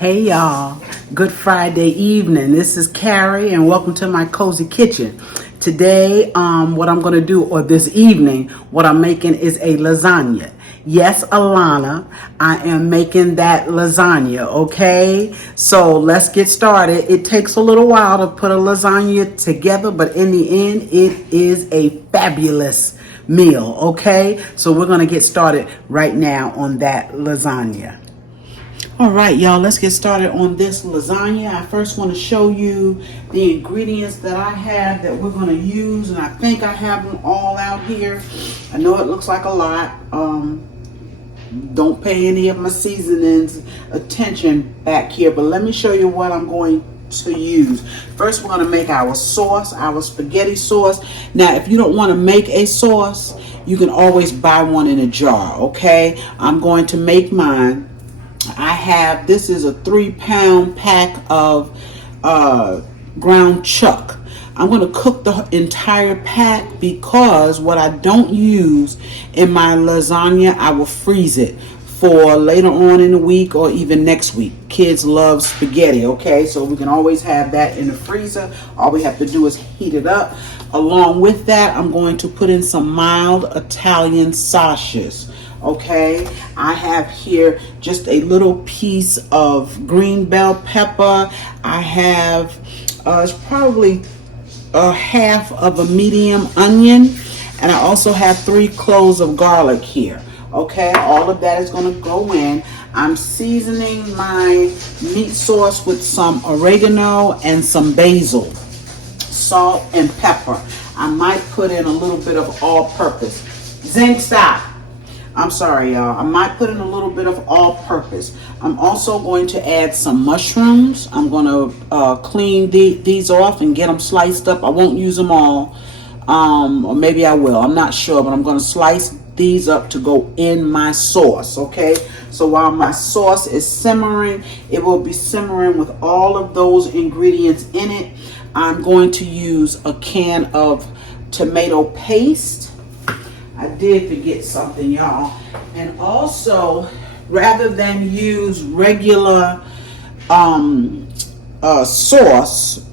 Hey y'all, good Friday evening. This is Carrie and welcome to my cozy kitchen. Today, what I'm gonna do, or this evening, what I'm making is a lasagna. Yes, Alana, I am making that lasagna, okay? So let's get started. It takes a little while to put a lasagna together, but in the end, it is a fabulous meal, okay? So we're gonna get started right now on that lasagna. All right, y'all, let's get started on this lasagna. I first want to show you the ingredients that I have that we're going to use, and I think I have them all out here. I know it looks like a lot. Don't pay any of my seasonings attention back here, but let me show you what I'm going to use. First, we're going to make our sauce, our spaghetti sauce. Now, if you don't want to make a sauce, you can always buy one in a jar, okay? I'm going to make mine. This is a 3-pound pack of ground chuck. I'm going to cook the entire pack because what I don't use in my lasagna, I will freeze it for later on in the week or even next week. Kids love spaghetti, okay? So we can always have that in the freezer. All we have to do is heat it up. Along with that, I'm going to put in some mild Italian sausages. Okay, I have here just a little piece of green bell pepper. I have it's probably a half of a medium onion, and I also have 3 cloves of garlic here. Okay, all of that is going to go in. I'm seasoning my meat sauce with some oregano and some basil, salt and pepper. I might put in a little bit of all-purpose. Zing, stop. I'm sorry, y'all. I might put in a little bit of all-purpose. I'm also going to add some mushrooms. I'm going to clean these off and get them sliced up. I won't use them all, or maybe I will. I'm not sure, but I'm going to slice these up to go in my sauce, okay? So while my sauce is simmering, it will be simmering with all of those ingredients in it. I'm going to use a can of tomato paste. I did forget something, y'all. And also, rather than use regular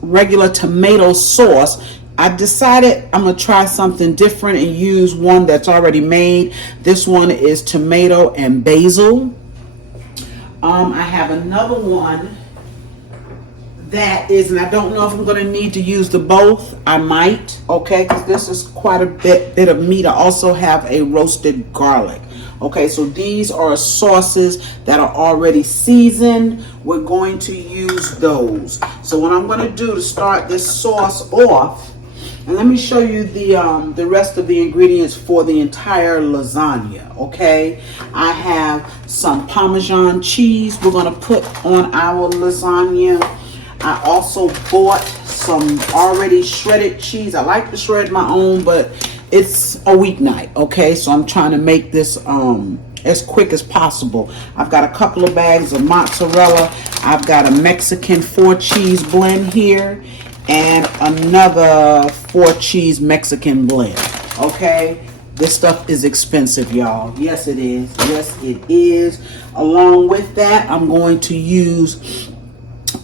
regular tomato sauce, I decided I'm going to try something different and use one that's already made. This one is tomato and basil. I have another one that is, and I don't know if I'm going to need to use the both. I might, okay, because this is quite a bit of meat. I also have a roasted garlic. Okay, so these are sauces that are already seasoned. We're going to use those. So what I'm going to do to start this sauce off, and let me show you the rest of the ingredients for the entire lasagna, okay? I have some Parmesan cheese we're going to put on our lasagna. I also bought some already shredded cheese. I like to shred my own, but it's a weeknight, okay? So I'm trying to make this as quick as possible. I've got a couple of bags of mozzarella. I've got a Mexican 4-cheese blend here and another 4-cheese Mexican blend, okay? This stuff is expensive, y'all. Yes, it is. Yes, it is. Along with that, I'm going to use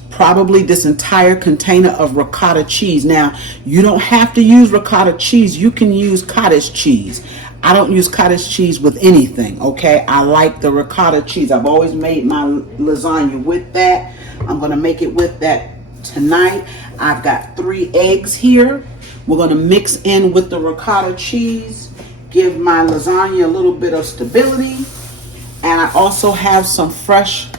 probably this entire container of ricotta cheese. Now, you don't have to use ricotta cheese. You can use cottage cheese. I don't use cottage cheese with anything, okay? I like the ricotta cheese. I've always made my lasagna with that. I'm going to make it with that tonight. I've got 3 eggs here. We're going to mix in with the ricotta cheese, give my lasagna a little bit of stability. And I also have some fresh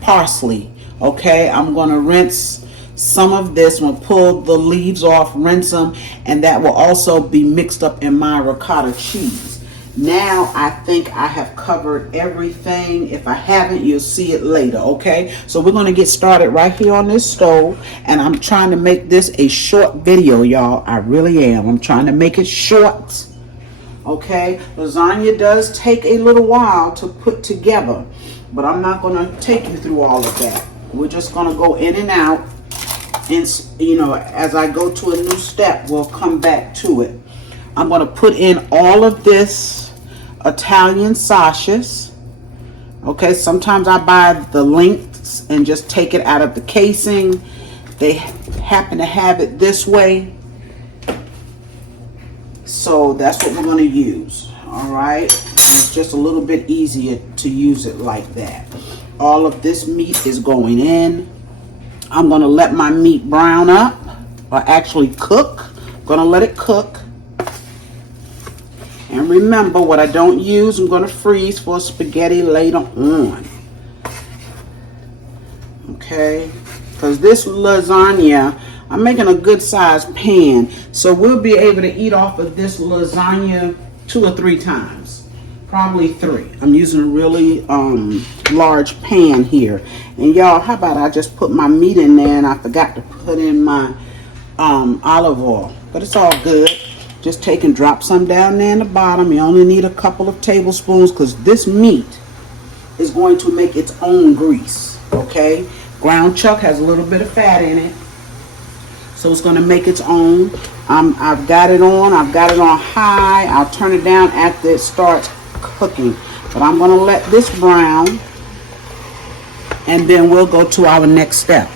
parsley. Okay, I'm going to rinse some of this. I'm going to pull the leaves off, rinse them, and that will also be mixed up in my ricotta cheese. Now I think I have covered everything. If I haven't, you'll see it later, okay? So we're going to get started right here on this stove, and I'm trying to make this a short video, y'all. I really am. I'm trying to make it short, okay? Lasagna does take a little while to put together, but I'm not going to take you through all of that. We're just going to go in and out, and you know, as I go to a new step, we'll come back to it. I'm going to put in all of this Italian sausages. Okay, sometimes I buy the length and just take it out of the casing. They happen to have it this way, so that's what we're going to use. All right, and it's just a little bit easier to use it like that. All of this meat is going in. I'm going to let my meat brown up, or actually cook. I'm going to let it cook. And remember, what I don't use, I'm going to freeze for spaghetti later on. Okay, because this lasagna, I'm making a good sized pan, so we'll be able to eat off of this lasagna 2 or 3 times, probably 3. I'm using a really large pan here. And y'all, how about I just put my meat in there, and I forgot to put in my olive oil, but it's all good. Just take and drop some down there in the bottom. You only need a couple of tablespoons, because this meat is going to make its own grease. Okay, ground chuck has a little bit of fat in it, so it's going to make its own. I've got it on high. I'll turn it down after it starts cooking, but I'm going to let this brown, and then we'll go to our next step.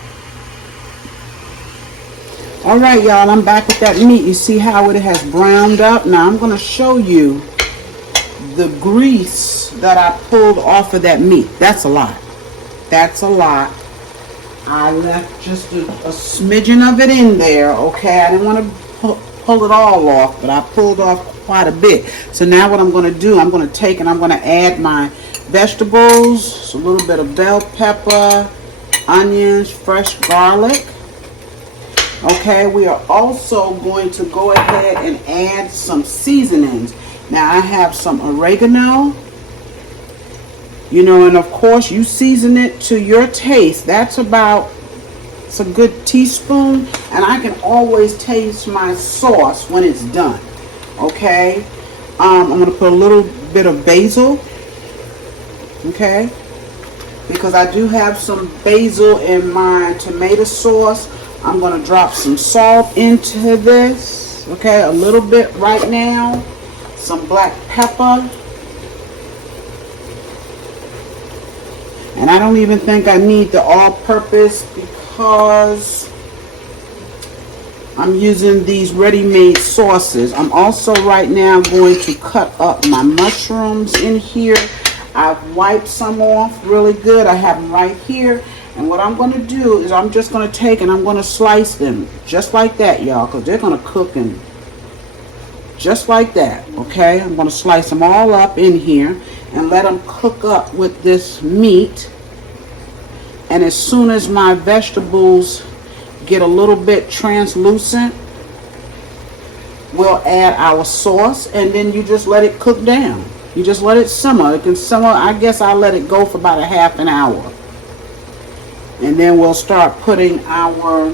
All right, y'all, I'm back with that meat. You see how it has browned up? Now I'm going to show you the grease that I pulled off of that meat. That's a lot. That's a lot. I left just a smidgen of it in there, okay? I didn't want to pull it all off, but I pulled off quite a bit. So now what I'm going to do, I'm going to take and I'm going to add my vegetables, so a little bit of bell pepper, onions, fresh garlic. Okay, we are also going to go ahead and add some seasonings. Now I have some oregano, you know, and of course you season it to your taste. That's about, it's a good teaspoon, and I can always taste my sauce when it's done. Okay, I'm going to put a little bit of basil, okay, because I do have some basil in my tomato sauce. I'm going to drop some salt into this, okay, a little bit right now, some black pepper, and I don't even think I need the all-purpose because I'm using these ready-made sauces. I'm also right now going to cut up my mushrooms in here. I've wiped some off really good. I have them right here. And what I'm going to do is I'm just going to take and I'm going to slice them just like that, y'all, because they're going to cook in just like that, okay? I'm going to slice them all up in here and let them cook up with this meat. And as soon as my vegetables get a little bit translucent, we'll add our sauce, and then you just let it cook down. You just let it simmer. It can simmer, I guess I'll let it go for about a half an hour. And then we'll start putting our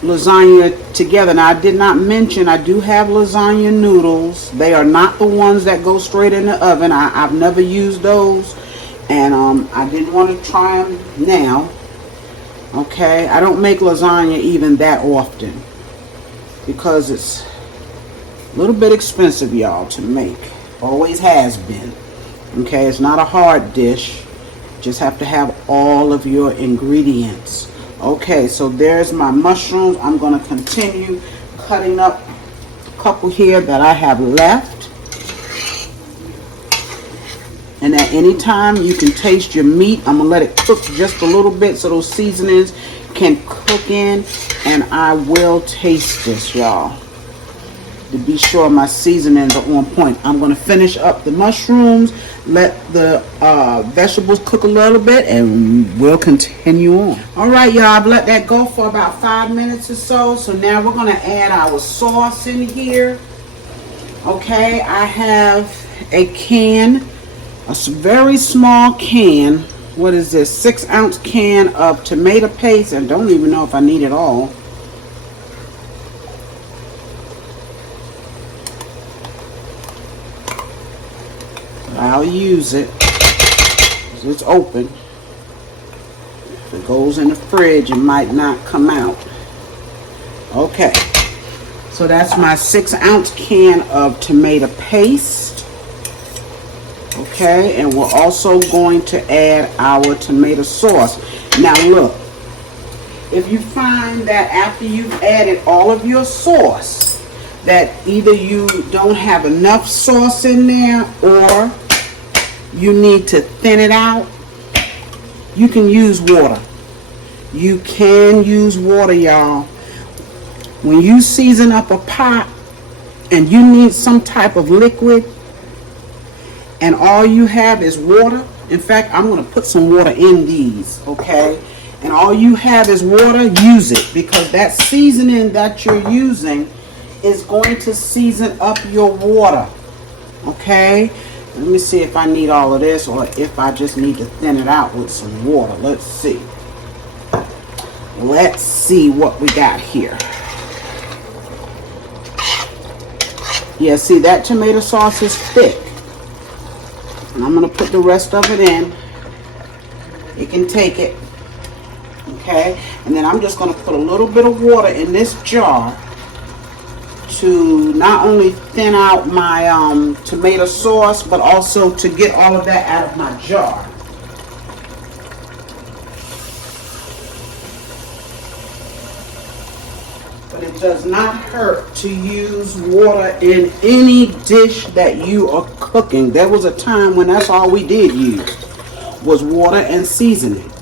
lasagna together. Now, I did not mention I do have lasagna noodles. They are not the ones that go straight in the oven. I've never used those, and I didn't want to try them now. Okay, I don't make lasagna even that often because it's a little bit expensive, y'all, to make. Always has been. Okay, it's not a hard dish. Just have to have all of your ingredients. Okay, so there's my mushrooms. I'm going to continue cutting up a couple here that I have left. And at any time you can taste your meat. I'm going to let it cook just a little bit so those seasonings can cook in. And I will taste this, y'all, to be sure my seasonings are on point. I'm going to finish up the mushrooms, let the vegetables cook a little bit, and we'll continue on. All right, y'all, I've let that go for about 5 minutes or so. So now we're going to add our sauce in here. Okay, I have a can, a very small can. What is this? 6-ounce can of tomato paste. I don't even know if I need it all. I'll use it. It's open. If it goes in the fridge, it might not come out. Okay. So that's my 6-ounce can of tomato paste. Okay, and we're also going to add our tomato sauce. Now look, if you find that after you've added all of your sauce, that either you don't have enough sauce in there or you need to thin it out, you can use water. You can use water, y'all. When you season up a pot and you need some type of liquid and all you have is water, in fact, I'm going to put some water in these, okay? And all you have is water, use it, because that seasoning that you're using is going to season up your water, okay? Let me see if I need all of this or if I just need to thin it out with some water. Let's see. Let's see what we got here. Yeah, see, that tomato sauce is thick. And I'm going to put the rest of it in. You can take it. Okay, and then I'm just going to put a little bit of water in this jar to not only thin out my tomato sauce, but also to get all of that out of my jar. But it does not hurt to use water in any dish that you are cooking. There was a time when that's all we did use was water and seasoning.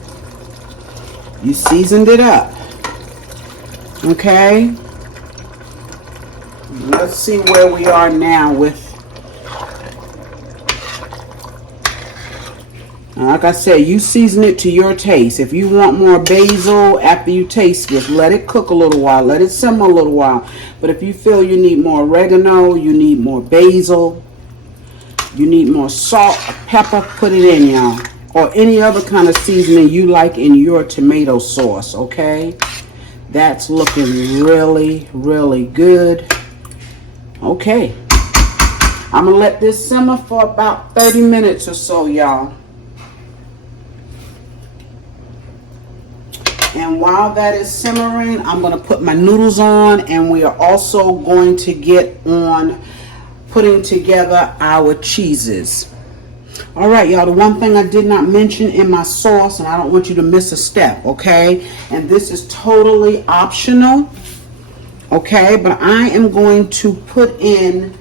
You seasoned it up. Okay? Let's see where we are now with, like I said, you season it to your taste. If you want more basil after you taste this, let it cook a little while. Let it simmer a little while. But if you feel you need more oregano, you need more basil, you need more salt, pepper, put it in, y'all. Or any other kind of seasoning you like in your tomato sauce, okay? That's looking really, really good. Okay. I'm going to let this simmer for about 30 minutes or so, y'all. And while that is simmering, I'm going to put my noodles on, and we are also going to get on putting together our cheeses. All right, y'all, the one thing I did not mention in my sauce, and I don't want you to miss a step, okay? And this is totally optional, okay? But I am going to put in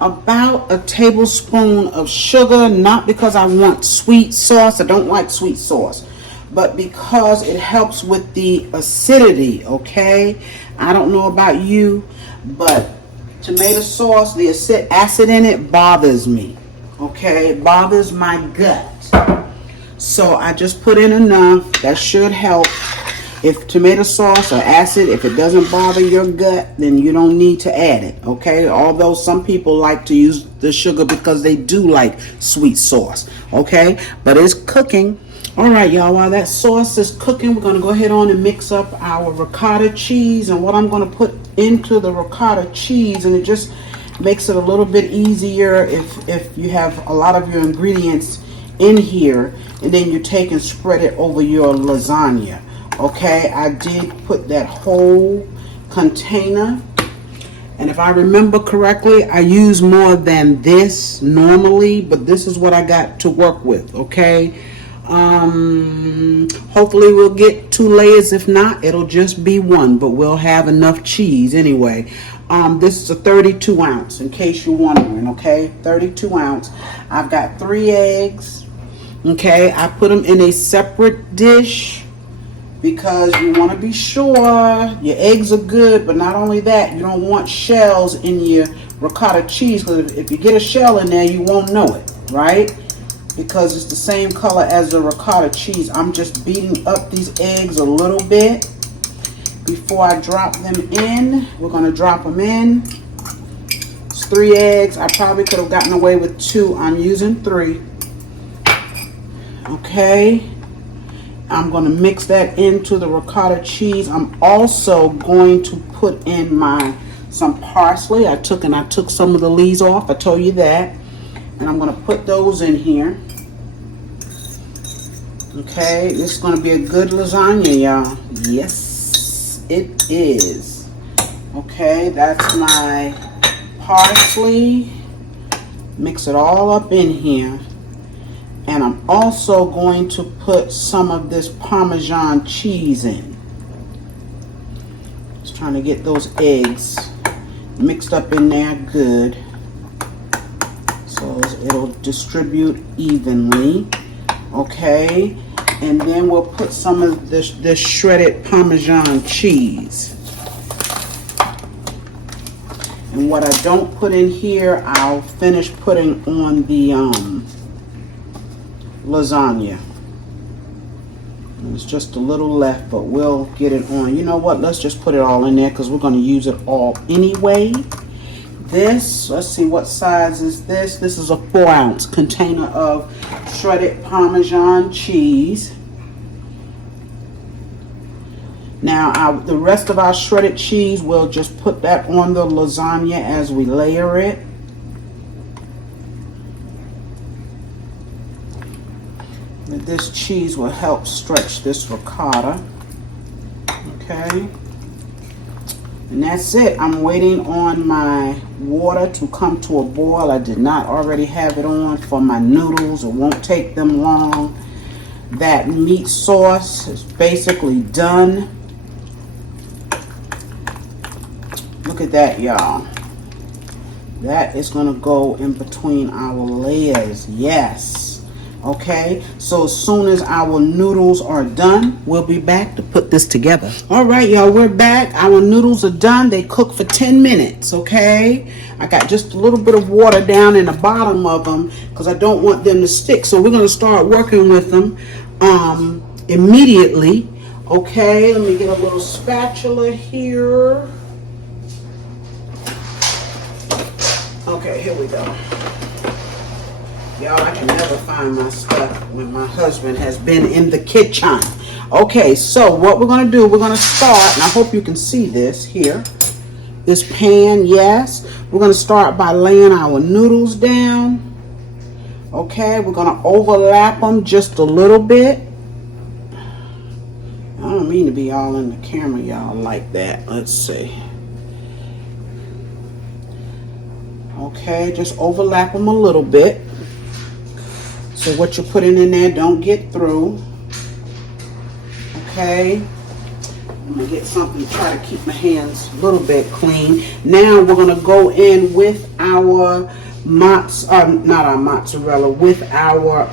about a tablespoon of sugar, not because I want sweet sauce. I don't like sweet sauce, but because it helps with the acidity, okay? I don't know about you, but tomato sauce, the acid in it bothers me. Okay, it bothers my gut. So I just put in enough. That should help. If tomato sauce or acid, if it doesn't bother your gut, then you don't need to add it. Okay, although some people like to use the sugar because they do like sweet sauce. Okay, but it's cooking. All right, y'all, while that sauce is cooking, we're going to go ahead on and mix up our ricotta cheese. And what I'm going to put into the ricotta cheese, and it just makes it a little bit easier if you have a lot of your ingredients in here, and then you take and spread it over your lasagna. Okay, I did put that whole container, and if I remember correctly, I use more than this normally, but this is what I got to work with. Okay, hopefully we'll get 2 layers. If not, it'll just be 1, but we'll have enough cheese anyway. This is a 32 ounce, in case you're wondering, okay? 32 ounce. I've got 3 eggs, okay? I put them in a separate dish because you want to be sure your eggs are good, but not only that, you don't want shells in your ricotta cheese, because if you get a shell in there, you won't know it, right? Because it's the same color as the ricotta cheese. I'm just beating up these eggs a little bit before I drop them in. We're going to drop them in. It's 3 eggs. I probably could have gotten away with 2. I'm using 3. Okay. I'm going to mix that into the ricotta cheese. I'm also going to put in some parsley. I took some of the leaves off. I told you that. And I'm going to put those in here. Okay. This is going to be a good lasagna, y'all. Yes. It is. Okay, that's my parsley. Mix it all up in here. And I'm also going to put some of this Parmesan cheese in. Just trying to get those eggs mixed up in there good, so it'll distribute evenly. Okay, and then we'll put some of this shredded Parmesan cheese. And what I don't put in here, I'll finish putting on the lasagna. There's just a little left, but we'll get it on. You know what? Let's just put it all in there because we're going to use it all anyway. This, let's see, what size is this? This is a 4-ounce container of shredded Parmesan cheese. Now, the rest of our shredded cheese, we'll just put that on the lasagna as we layer it. This cheese will help stretch this ricotta. Okay. And that's it. I'm waiting on my water to come to a boil. I did not already have it on for my noodles. It won't take them long. That meat sauce is basically done. Look at that, y'all. That is going to go in between our layers. Yes. Okay, so as soon as our noodles are done, we'll be back to put this together. All right, y'all, we're back. Our noodles are done. They cook for 10 minutes, okay? I got just a little bit of water down in the bottom of them because I don't want them to stick. So we're going to start working with them immediately. Okay, let me get a little spatula here. Okay, here we go. Y'all, I can never find my stuff when my husband has been in the kitchen. Okay, so what we're going to do, we're going to start, and I hope you can see this here. This pan, yes. We're going to start by laying our noodles down. Okay, we're going to overlap them just a little bit. I don't mean to be all in the camera, y'all, like that. Let's see. Okay, just overlap them a little bit. So what you're putting in there don't get through. Okay. I'm going to get something to try to keep my hands a little bit clean. Now we're going to go in with our not our mozzarella, with our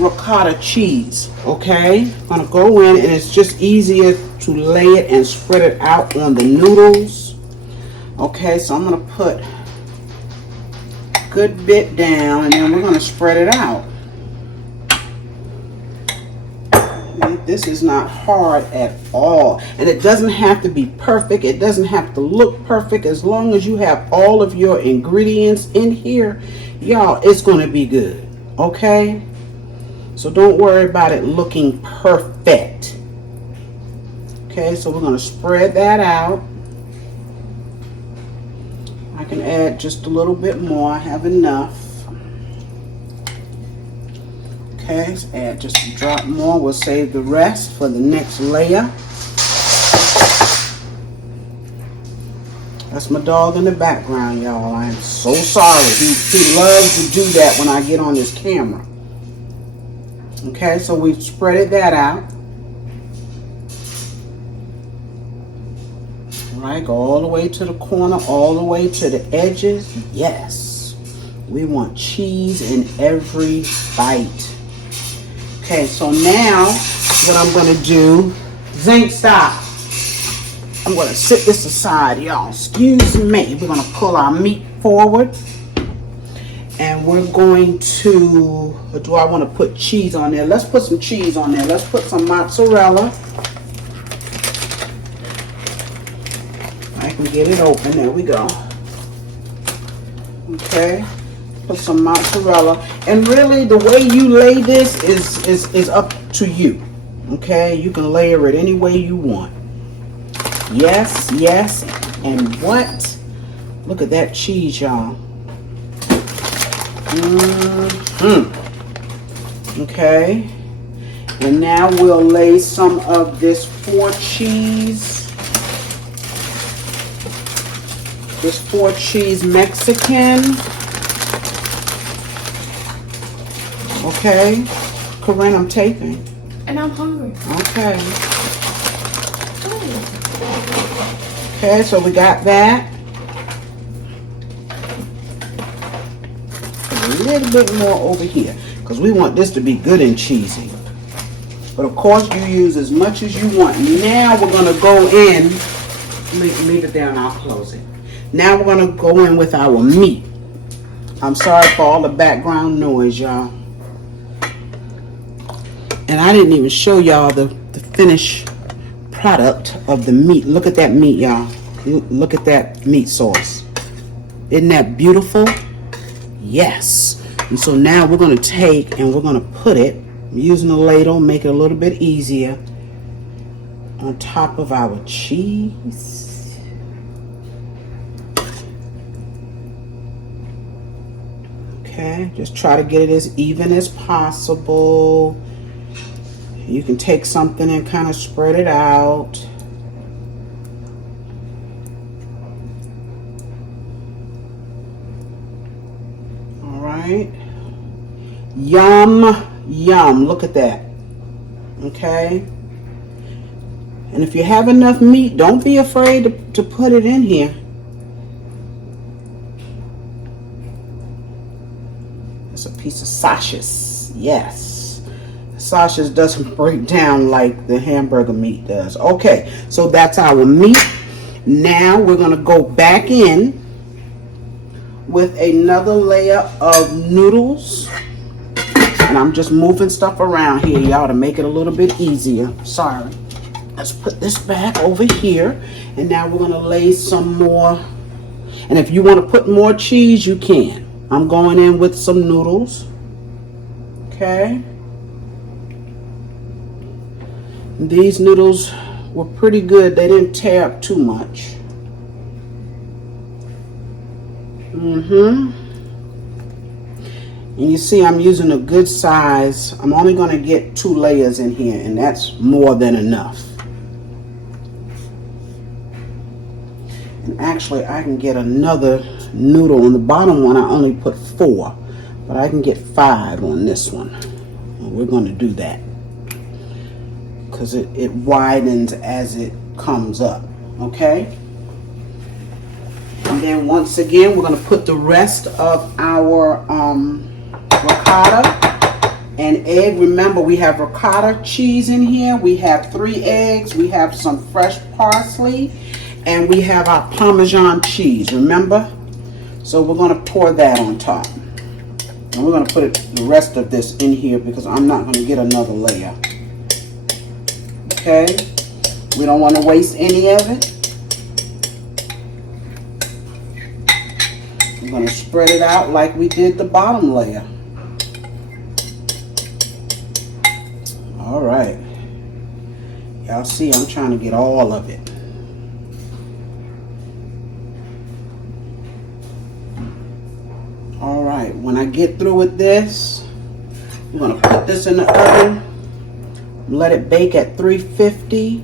ricotta cheese. Okay. I'm going to go in, and it's just easier to lay it and spread it out on the noodles. Okay, so I'm going to put good bit down, and then we're going to spread it out. This is not hard at all, and it doesn't have to be perfect. It doesn't have to look perfect. As long as you have all of your ingredients in here, y'all, it's going to be good. Okay, so don't worry about it looking perfect. Okay, so we're going to spread that out. I can add just a little bit more. I have enough. Okay, let's add just a drop more. We'll save the rest for the next layer. That's my dog in the background, y'all. I am so sorry. He loves to do that when I get on his camera. Okay, so we've spreaded that out. Right, go all the way to the corner, all the way to the edges. Yes, we want cheese in every bite. Okay, so now what I'm going to do, Zink, stop. I'm going to sit this aside, y'all. Excuse me. We're going to pull our meat forward. And we're going to, or do I want to put cheese on there? Let's put some cheese on there. Let's put some mozzarella. I can get it open. There we go. Okay. Put some mozzarella. And really, the way you lay this is up to you. Okay. You can layer it any way you want. Yes, yes. And what? Look at that cheese, y'all. Okay. And now we'll lay some of this 4 cheese. This 4 cheese Mexican. Okay. Corinne, I'm taping. And I'm hungry. Okay. Okay, so we got that. A little bit more over here because we want this to be good and cheesy. But of course, you use as much as you want. Now we're going to go in. Leave it there and I'll close it. Now we're going to go in with our meat. I'm sorry for all the background noise, y'all. And I didn't even show y'all the finished product of the meat. Look at that meat, y'all. Look at that meat sauce. Isn't that beautiful? Yes. And so now we're going to take and we're going to put it, using a ladle, make it a little bit easier, on top of our cheese. Okay, just try to get it as even as possible. You can take something and kind of spread it out. All right. Yum, yum. Look at that. Okay. And if you have enough meat, don't be afraid to put it in here. That's a piece of sausage. Yes. Sausage doesn't break down like the hamburger meat does. Okay, so that's our meat. Now we're going to go back in with another layer of noodles. And I'm just moving stuff around here, y'all, to make it a little bit easier. Sorry. Let's put this back over here. And now we're going to lay some more. And if you want to put more cheese, you can. I'm going in with some noodles. Okay. These noodles were pretty good. They didn't tear up too much. And you see I'm using a good size. I'm only going to get 2 layers in here, and that's more than enough. And actually I can get another noodle. On the bottom one I only put 4, but I can get 5 on this one. And we're going to do that, because it widens as it comes up. Okay, and then once again we're going to put the rest of our ricotta and egg. Remember, we have ricotta cheese in here, we have 3 eggs, we have some fresh parsley, and we have our Parmesan cheese, remember? So we're going to pour that on top, and we're going to put the rest of this in here because I'm not going to get another layer. Okay, we don't want to waste any of it. I'm going to spread it out like we did the bottom layer. All right. Y'all see I'm trying to get all of it. All right, when I get through with this, I'm going to put this in the oven. Let it bake at 350.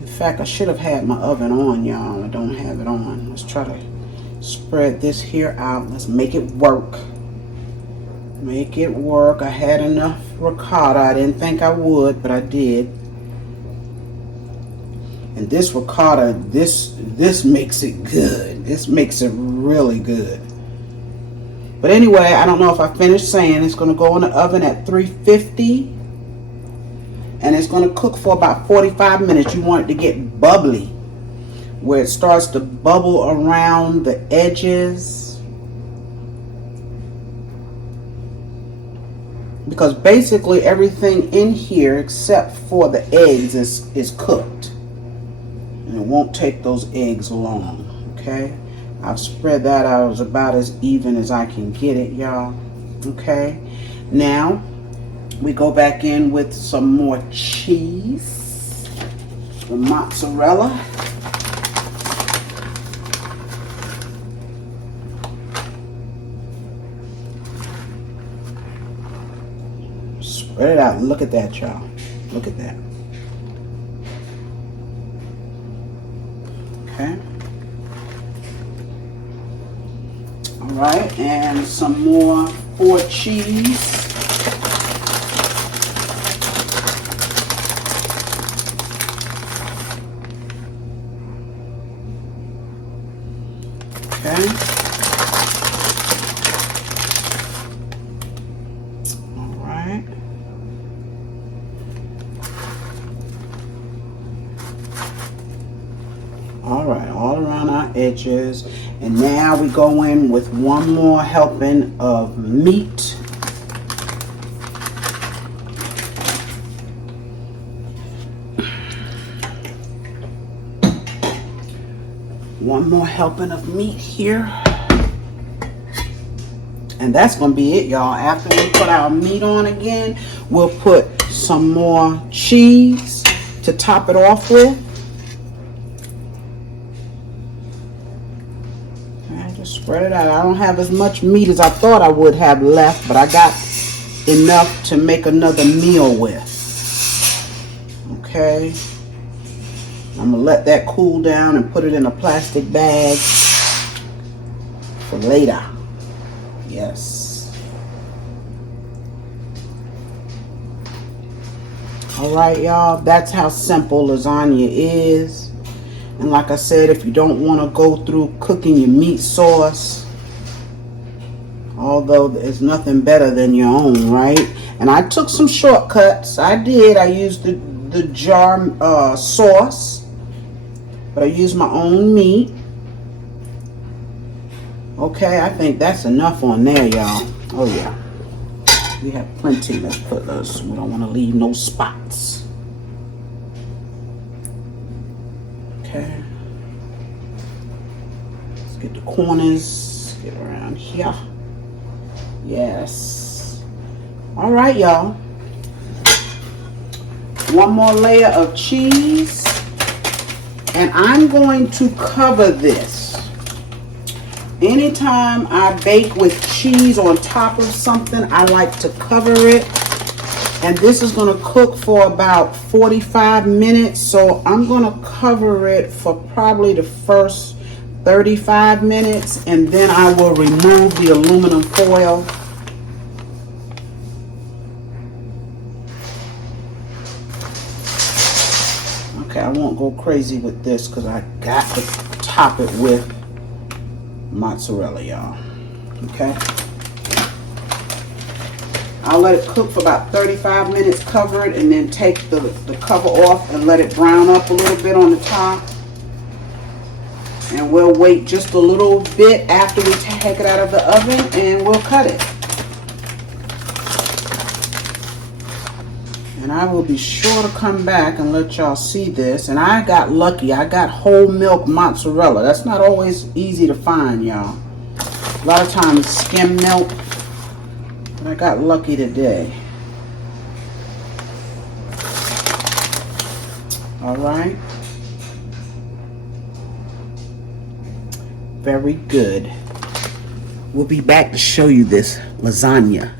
In fact, I should have had my oven on, y'all. I don't have it on. Let's try to spread this here out. Let's make it work. Make it work. I had enough ricotta. I didn't think I would, but I did. And this ricotta, this makes it good. This makes it really good. But anyway, I don't know if I finished saying it's going to go in the oven at 350. And it's going to cook for about 45 minutes. You want it to get bubbly, where it starts to bubble around the edges. Because basically everything in here except for the eggs is cooked. And it won't take those eggs long. Okay? I've spread that out as about as even as I can get it, y'all. Okay? Now we go back in with some more cheese, the mozzarella. Spread it out. Look at that, y'all. Look at that. Okay. All right, and some more 4 cheese. Okay. All right. All right, all around our edges. And now we go in with one more helping of meat. One more helping of meat here. And that's going to be it, y'all. After we put our meat on again, we'll put some more cheese to top it off with. Okay, just spread it out. I don't have as much meat as I thought I would have left, but I got enough to make another meal with. Okay. I'm going to let that cool down and put it in a plastic bag for later. Yes. All right, y'all. That's how simple lasagna is. And like I said, if you don't want to go through cooking your meat sauce, although there's nothing better than your own, right? And I took some shortcuts. I did. I used the jar sauce. But I use my own meat. Okay, I think that's enough on there, y'all. Oh yeah, we have plenty. Let's put those. We don't want to leave no spots. Okay. Let's get the corners. Get around here. Yes. All right, y'all. One more layer of cheese. And I'm going to cover this. Anytime I bake with cheese on top of something, I like to cover it. And this is going to cook for about 45 minutes. So I'm going to cover it for probably the first 35 minutes. And then I will remove the aluminum foil. Okay, I won't go crazy with this because I got to top it with mozzarella, y'all. Okay. I'll let it cook for about 35 minutes, cover it, and then take the cover off and let it brown up a little bit on the top. And we'll wait just a little bit after we take it out of the oven and we'll cut it. And I will be sure to come back and let y'all see this. And I got lucky. I got whole milk mozzarella. That's not always easy to find, y'all. A lot of times skim milk. But I got lucky today. All right. Very good. We'll be back to show you this lasagna.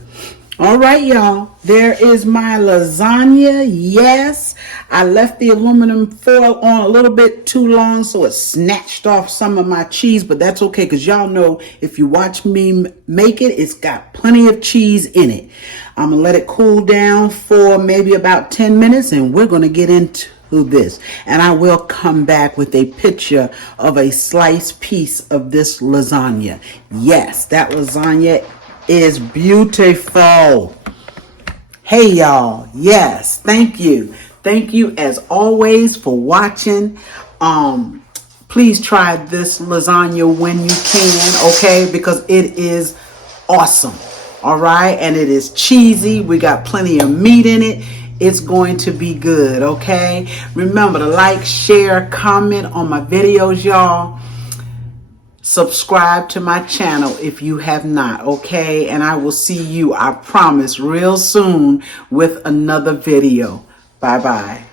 All right, y'all, there is my lasagna. Yes, I left the aluminum foil on a little bit too long, so it snatched off some of my cheese, but that's okay because y'all know if you watch me make it, it's got plenty of cheese in it. I'm going to let it cool down for maybe about 10 minutes, and we're going to get into this. And I will come back with a picture of a sliced piece of this lasagna. Yes, that lasagna is beautiful. Hey y'all, yes, thank you as always for watching. Please try this lasagna when you can, okay, because it is awesome. All right, and it is cheesy. We got plenty of meat in it. It's going to be good, okay? Remember to like, share, comment on my videos, y'all. Subscribe to my channel if you have not, okay? And I will see you, I promise, real soon with another video. Bye-bye.